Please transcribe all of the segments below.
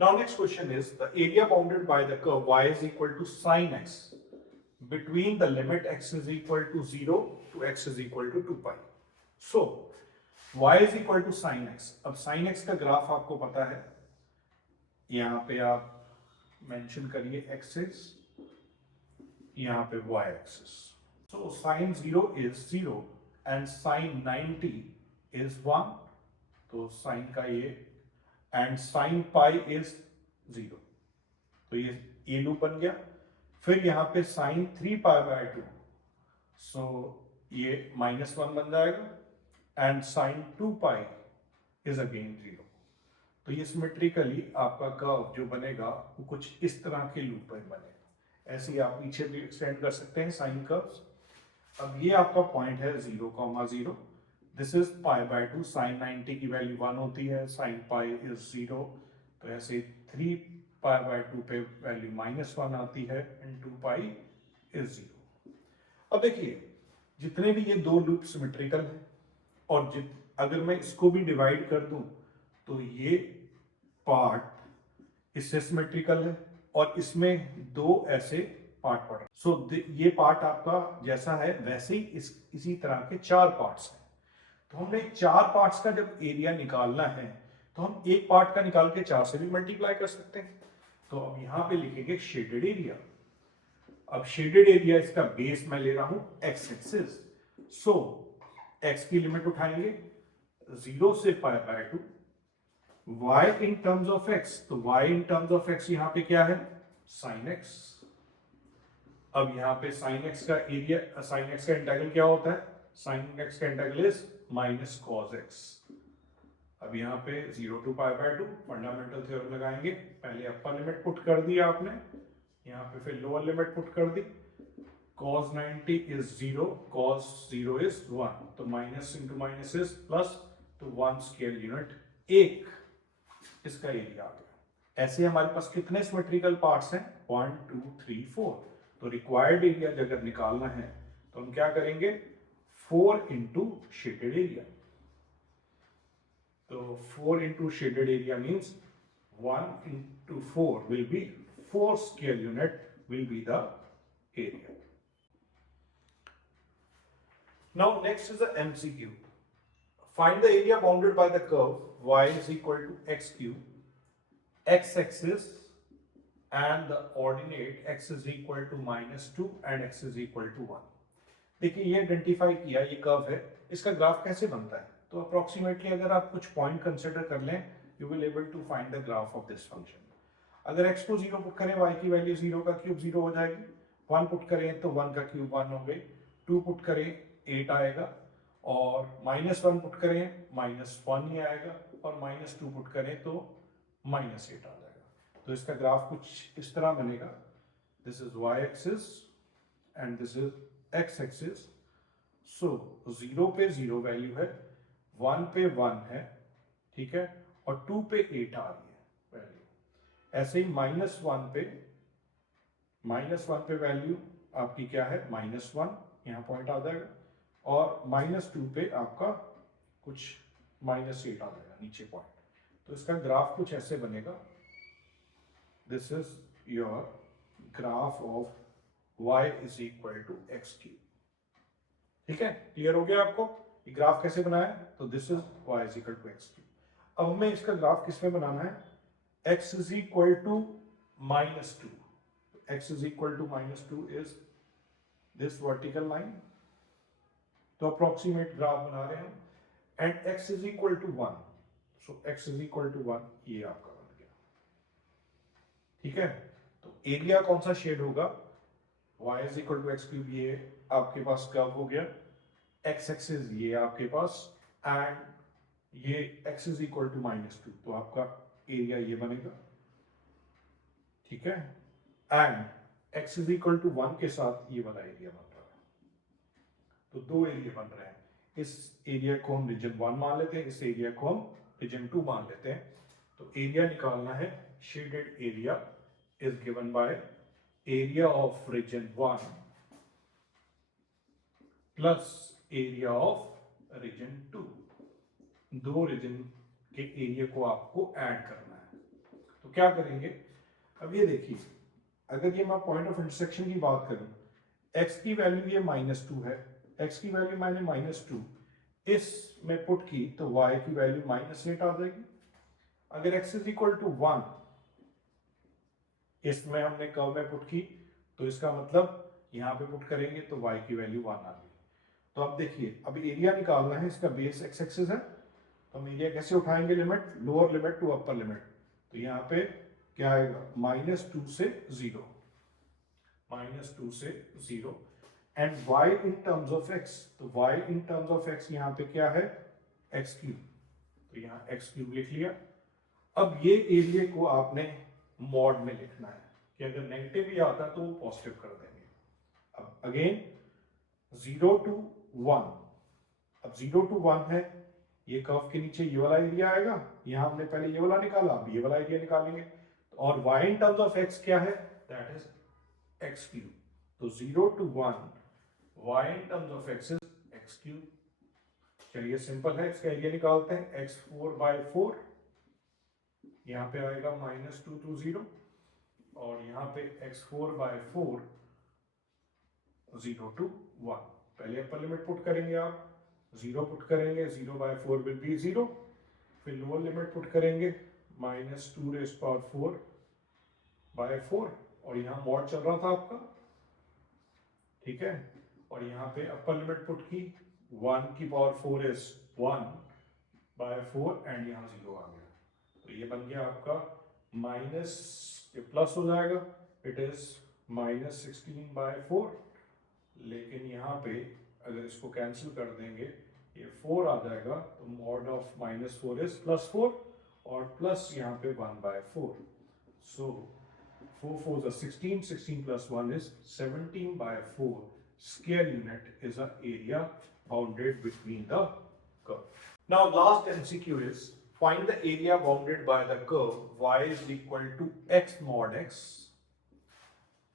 Now next question is the area bounded by the curve y is equal to sin x between the limit x is equal to 0 to x is equal to 2 pi. So y is equal to sin x. अब sin x का graph आपको पता है, यहाँ पे आप mention करिए axis, यहाँ पे y axis. So sin 0 is 0 and sin 90 is 1. तो sin का ये and sin pi is 0. तो ये लूप बन गया. फिर यहाँ पे sin 3 pi by 2, सो ये -1 बन जाएगा and sin 2 pi is again 0. तो ये सिमेट्रिकली आपका कर्व जो बनेगा वो कुछ इस तरह के लूप पर बनेगा. ऐसे ही आप पीछे भी एक्सटेंड कर सकते हैं साइन कर्व्स. अब ये आपका पॉइंट है 0,0. This is pi by 2. Sine 90 की वैल्यू 1 होती है, साइन पाई इज 0. तो ऐसे 3 पाई बाय 2 पे वैल्यू -1 आती है एंड 2 पाई इज 0. अब देखिए जितने भी ये दो लूप सिमेट्रिकल हैं और अगर मैं इसको भी डिवाइड कर दूं तो ये पार्ट इससे सिमेट्रिकल है और इसमें दो ऐसे पार्ट पड़ रहे. सो ये पार्ट आपका जैसा है वैसे ही इसी तरह के 4 पार्ट्स हैं. तो हमने 4 पार्ट्स का जब एरिया निकालना है तो हम एक पार्ट का निकाल के 4 से भी मल्टीप्लाई कर सकते हैं. तो अब यहां पे लिखेंगे शेडेड एरिया. अब शेडेड एरिया इसका बेस मैं ले रहा हूं एक्स एक्सिस. सो एक्स की लिमिट उठाएंगे 0 से पाई by 2. y in terms of x, तो y in terms of x यहां पे क्या है sin x. अब यहां पे sin x का एरिया, sin x का इंटीग्रल क्या होता है, sin x का integral is minus cos x. अब यहाँ पे 0 to pi by 2 fundamental theorem लगाएंगे. पहले अपर लिमिट पुट कर दी आपने, यहाँ पे फिर लोअर लिमिट पुट कर दी. cos 90 is 0, cos 0 is 1. तो minus into minus is plus. तो 1 स्क्वायर यूनिट 1 इसका एरिया आ गया. ऐसे हमारे पास कितने सिमेट्रिकल पार्ट्स हैं, 1 2 3 4. तो रिक्वायर्ड एरिया अगर निकालना है तो हम क्या करेंगे, 4 इंटू शेडेड एरिया. तो 4 into shaded area means 1 into 4 will be 4 square unit will be the area. Now next is the MCQ. Find the area bounded by the curve y is equal to x cube, x axis and the ordinate x is equal to -2 and x is equal to 1. देखिए ये identify किया, ये curve है, इसका graph कैसे बनता है. तो अप्रोक्सीमेटली अगर आप कुछ पॉइंट कंसिडर कर लें you will able to find the graph of this function. अगर x को 0 पुट करें y की वैल्यू 0 का क्यूब 0 हो जाएगी. 1 पुट करें तो 1 का क्यूब 1 हो गई. 2 पुट करें 8 आएगा और -1 पुट करें -1 ही आएगा और -2 पुट करें तो -8 आ जाएगा. तो इसका ग्राफ कुछ इस तरह बनेगा. This is y axis and this is x axis. So 0 पे 0 वैल्यू है, 1 पे 1 है, ठीक है, और 2 पे 8 आ रही है वैल्यू. ऐसे ही -1 पे वैल्यू आपकी क्या है, -1, यहाँ पॉइंट आ जाएगा. और -2 पे आपका कुछ -8 आ जाएगा नीचे पॉइंट. तो इसका ग्राफ कुछ ऐसे बनेगा. This is your graph of y is equal to x cube. ठीक है, क्लियर हो गया आपको ये ग्राफ कैसे बनाया. तो this is y is equal to x cube. अब हमें इसका ग्राफ किस में बनाना है, x is equal to -2. x is equal to -2 is this vertical line. तो अप्रोक्सीमेट ग्राफ बना रहे हैं and x is equal to 1. So x is equal to 1 ये आपका बन गया. ठीक है, तो एरिया कौन सा शेड होगा, y is equal to x cube, ये आपके पास कर्व हो गया. x एक्सिस ये आपके पास एंड ये x इज इक्वल टू -2. तो आपका एरिया ये बनेगा. ठीक है, and x is equal to 1 के साथ ये वाला एरिया बन रहा है. तो दो एरिया बन रहे हैं. इस एरिया को हम रीजन 1 मान लेते हैं, इस एरिया को हम रीजन 2 मान लेते हैं. तो एरिया निकालना है, shaded area is given by area of region 1 plus area of region 2. दो रीजन के एरिया को आपको ऐड करना है. तो क्या करेंगे, अब ये देखिए, अगर ये मैं पॉइंट ऑफ इंटरसेक्शन की बात करूं, x की वैल्यू ये -2 है, x की वैल्यू मैंने -2 इसमें पुट की तो y की वैल्यू -8 आ जाएगी। अगर x इज इक्वल टू 1 इसमें हमने कर्व में पुट की तो इसका मतलब यहाँ पे पुट करेंगे तो y की वैल्यू 1 आ गई। तो अब देखिए, अब एरिया निकालना है, इसका बेस x एक्सिस है, तो हम एरिया कैसे उठाएंगे, limit lower limit to upper limit, तो यहाँ पे क्या आएगा, -2 से 0, -2 से 0 and y in terms of x, तो y in terms of x यहाँ पे क्या है, x3, तो यहाँ x3 लिख लिया। अब ये एरिया को आपने मॉड में लिखना है कि अगर नेगेटिव ही आता तो वो पॉजिटिव कर देंगे। अब अगेन 0 to 1, अब 0 to 1 है, ये कर्व के नीचे ये वाला एरिया आएगा, यहाँ हमने पहले ये वाला निकाला, अब ये वाला एरिया निकालेंगे, और y in terms of x क्या है, दैट इज x3, तो 0 to 1 y in terms of x is x3। चलिए सिंपल है, इसका एरिया निकालते हैं, x4/4, यहाँ पे आएगा -2 to 0, और यहाँ पे x4/4 0 to 1, पहले अपर लिमिट पुट करेंगे, आप 0 पुट करेंगे, 0/4 विल बी 0, फिर लोअर लिमिट पुट करेंगे -2⁴/4, और यहाँ मॉड चल रहा था आपका, ठीक है, और यहाँ पे अपर लिमिट पुट की 1⁴ इज 1/4 एंड यहाँ 0 आ गया, तो ये बन गया आपका माइनस, ये प्लस हो जाएगा, इट इज -16/4, लेकिन यहाँ पे अगर इसको कैंसिल कर देंगे ये 4 आ जाएगा, तो मॉड ऑफ -4 इज +4, और प्लस यहाँ पे 1/4, सो 4 4s are 16, 16 plus 1 is 17/4 square unit is a area bounded between the curve. Now last MCQ is find the area bounded by the curve y is equal to x mod x,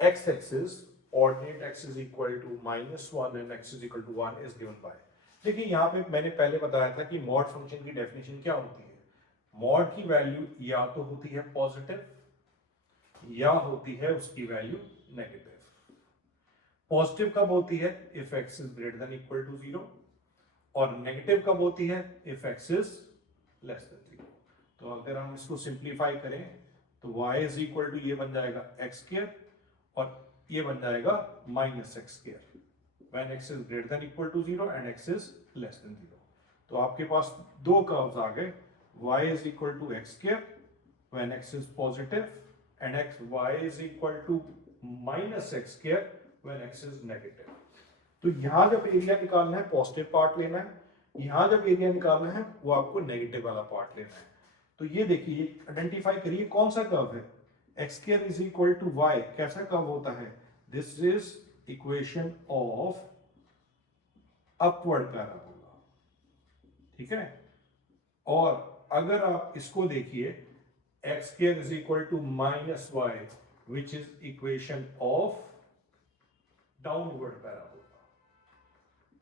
x-axis ordinate x is equal to -1 and x is equal to 1 is given by। देखिए यहाँ पे मैंने पहले बताया था कि mod function की definition क्या होती है, मॉड की वैल्यू या तो होती है पॉजिटिव या होती है उसकी वैल्यू नेगेटिव। पॉजिटिव कब होती है, if x is greater than equal to 0, और नेगेटिव कब होती है, if x is less than 0। तो अगर हम इसको सिंप्लीफाई करें तो y इज इक्वल टू ये बन जाएगा x², और ये बन जाएगा -x², when x is greater than equal to 0 and x is less than 0। तो आपके पास दो कर्व्स आ गए, y is equal to x² when x is positive and y is equal to -x² when x is negative। तो यहां जब area निकालना है पॉजिटिव पार्ट लेना है, यहां जब एरिया निकालना है वो आपको नेगेटिव वाला पार्ट लेना है। तो ये देखिए, आइडेंटिफाई करिए कौन सा कर्व है, x² is equal to y, कैसा कर्व होता है, this is equation of upward parabola, ठीक है। और अगर आप इसको देखिए, x² is equal to -y, which is equation of downward parabola।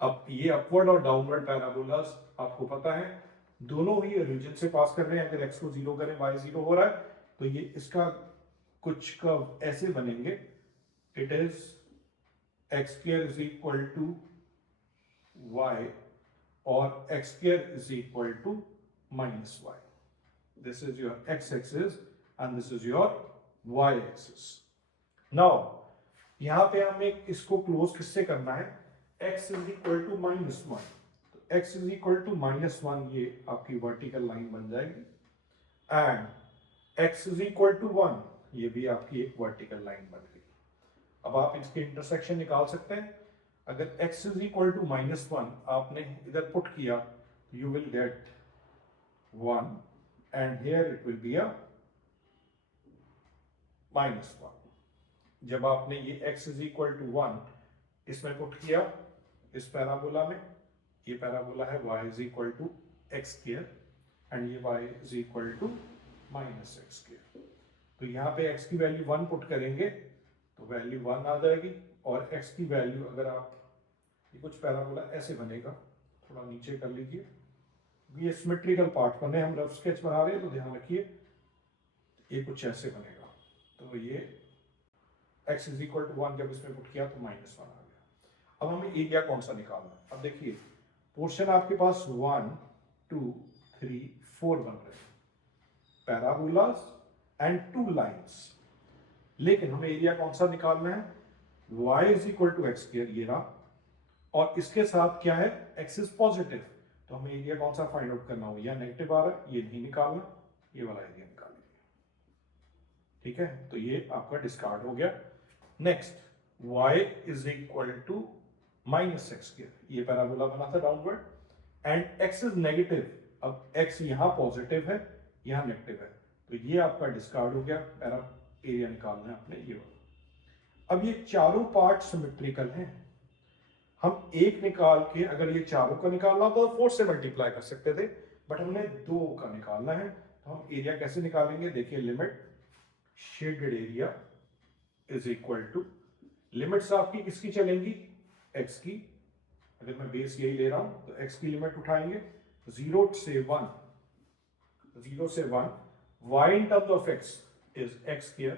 अब ये अपवर्ड और डाउनवर्ड पैराबोलास आपको पता है दोनों ही रीजन से पास कर रहे हैं। अगर x को 0 करें y 0 हो रहा है, तो ये इसका कुछ कर्व ऐसे बनेंगे, it is x² is equal to y और x² is equal to -y। This is your x-axis and this is your y-axis। Now यहाँ पे हमें इसको क्लोज किससे करना है, x is equal to -1, तो x is equal to -1 ये आपकी वर्टिकल लाइन बन जाएगी, and x is equal to 1 ये भी आपकी एक वर्टिकल लाइन बन गई। अब आप इसके इंटरसेक्शन निकाल सकते हैं, अगर x is equal to -1 आपने इधर पुट किया, you will get 1 and here it will be a -1। जब आपने ये x is equal to 1 इसमें पुट किया, इस पैराबोला में, ये पैराबोला है y is equal to x² and ये y is equal to -x²। तो यहाँ पे x की वैल्यू 1 पुट करेंगे तो वैल्यू 1 आ जाएगी, और x की वैल्यू अगर आप, ये कुछ पैराबोला ऐसे बनेगा, थोड़ा नीचे कर लीजिए, ये सिमेट्रिकल पार्ट बने, हम रफ स्केच बना रहे हैं तो ध्यान रखिए, ये कुछ ऐसे बनेगा। तो ये x इज इक्वल टू 1 जब इसमें पुट किया तो -1 आ गया। अब हमें एरिया कौन सा निकालना है? अब देखिए पोर्शन आपके पास 1 2 3 4 बन रहे हैं, पैराबोलास एंड 2 लाइंस, लेकिन हमें एरिया कौन सा निकालना है? y is equal to x square, ये रहा, और इसके साथ क्या है? x इज पॉजिटिव, तो हमें एरिया कौन सा फाइंड आउट करना हो? या नेगेटिव आ रहा है, ये नहीं निकालना, ये वाला एरिया निकाल लीजिए। ठीक है, तो ये आपका डिस्कार्ड हो गया। Next y is equal to minus x square, ये पैराबोला बना था downward, and x is negative, अब x यहां पॉजिटिव है यहां नेगेटिव है, तो ये आपका डिस्कार्ड हो गया। पैरा एरिया निकालना है अपने ये वाला। अब ये चारों पार्ट सिमेट्रिकल हैं, हम एक निकाल के अगर ये चारों का निकालना होता तो 4 से मल्टीप्लाई कर सकते थे, बट हमने 2 का निकालना है, तो हम एरिया कैसे निकालेंगे? देखिए limit shaded area is equal to, limits आपकी किसकी चलेंगी? x की। अगर मैं बेस यही ले रहा हूं तो x की लिमिट उठाएंगे 0 से 1, 0 से 1, y in terms of x is x square.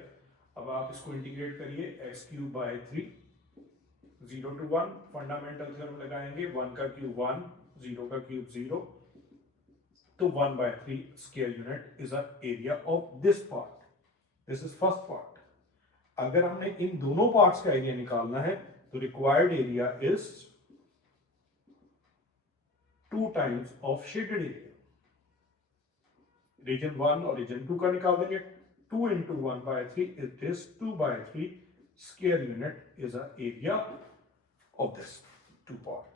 अब आप इसको इंटीग्रेट करिए, x cube by 3, 0 to 1, fundamental theorem लगाएंगे, 1 का क्यूब 1, 0 का क्यूब 0, तो 1/3 square unit is a area of this part. This is first part. अगर हमने इन दोनों पार्ट्स का एरिया निकालना है तो required area is 2 times of shaded area. Region 1 और रीजन 2 का निकाल देंगे, 2 into 1/3 it is 2/3 square unit is an area of this 2 part.